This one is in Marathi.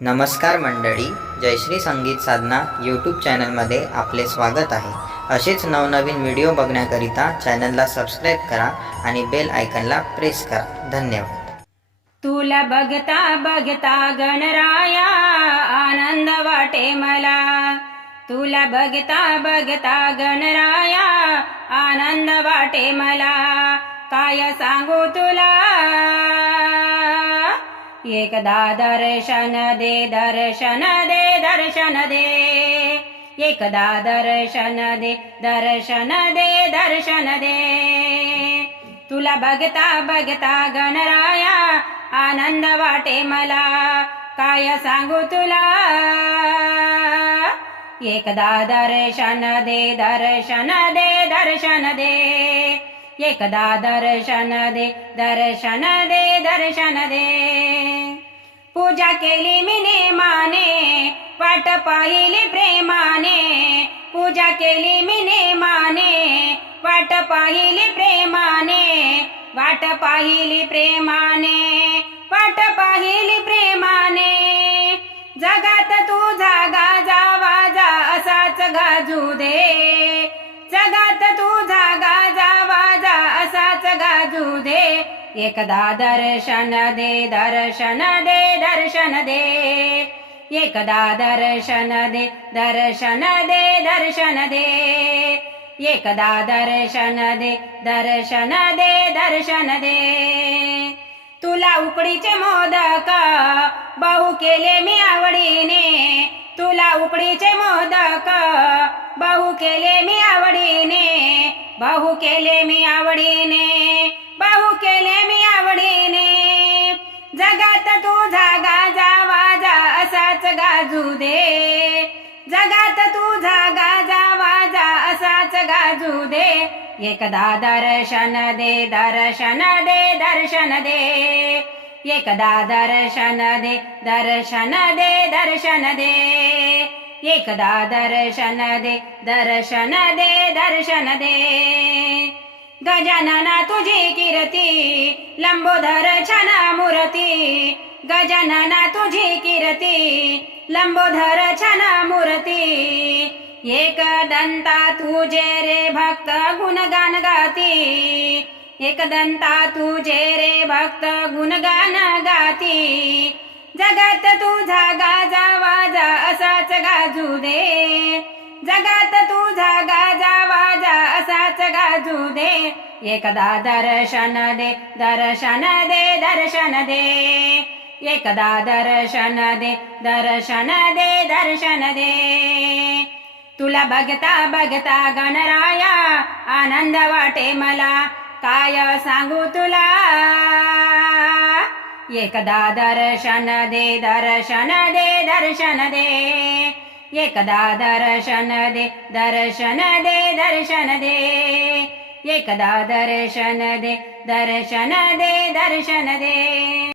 नमस्कार मंडळी जयश्री संगीत साधना यूट्यूब चॅनलमध्ये आपले स्वागत आहे. असेच नवनवीन व्हिडिओ बघण्याकरिता चॅनलला सबस्क्राईब करा आणि बेल आयकनला प्रेस करा. धन्यवाद. तुला बघता बघता गणराया आनंद वाटे मला. तुला बघता बघता गणराया आनंद वाटे मला. काय सांगू तुला? एकदा दर्शन दे दर्शन दे दर्शन दे एकदा दर्शन दे दर्शन दे दर्शन दे तुला बघता बघता गणराया आनंद वाटे मला काय सांगू तुला? एकदा दर्शन दे दर्शन दे दर्शन दे एकदा दर्शन दे दर्शन दे दर्शन दे पूजा केली मिने माने वाट पाहिली प्रेमाने. पूजा केली मिने माने वाट पाहिली प्रेमाने. वाट पाहिली प्रेमाने वाट पाहिली प्रेमाने. जगात तुझा गाजा वाजा असाच गाजू दे. जगात तुझा गाजा वाजा असाच गाजू दे. एकदा दर्शन दे दर्शन दे दर्शन दे एकदा दर्शन दे दर्शन दे दर्शन दे एकदा दर्शन दे दर्शन दे दर्शन दे तुला उकडीचे मोदक बहु केले मी आवडीने। तुला उकडीचे मोदक बहु केले मी आवडीने। बहु केले मी आवडीने। जगात तुझा गाजा वाजा असाच गाजू दे. एकदा दर्शन दे दर्शन दे दर्शन दे. एकदा दर्शन दे दर्शन दे दर्शन दे. एकदा दर्शन दे दर्शन दे दर्शन दे. गजानना तुझी कीर्ती लंबोदर छान मूर्ती. गजानना तुझी कीर्ती लंबोधर छान मूर्ती. एक दंता तुझे रे भक्त गुणगान गाती. एक दंता तुझे रे भक्त गुणगान गाती. जगात तुझा गाजा वाजा असाच गाजू दे. जगात तुझा गाजा वाजा असाच गाजू दे. एकदा दर्शन दे दर्शन दे दर्शन दे. एकदा दर्शन दे दर्शन दे दर्शन दे तुला बघता बघता गणराया आनंद वाटे मला काय सांगू तुला एकदा दर्शन दे दर्शन दे दर्शन दे एकदा दर्शन दे दर्शन दे दर्शन दे एकदा दर्शन दे दर्शन दे दर्शन दे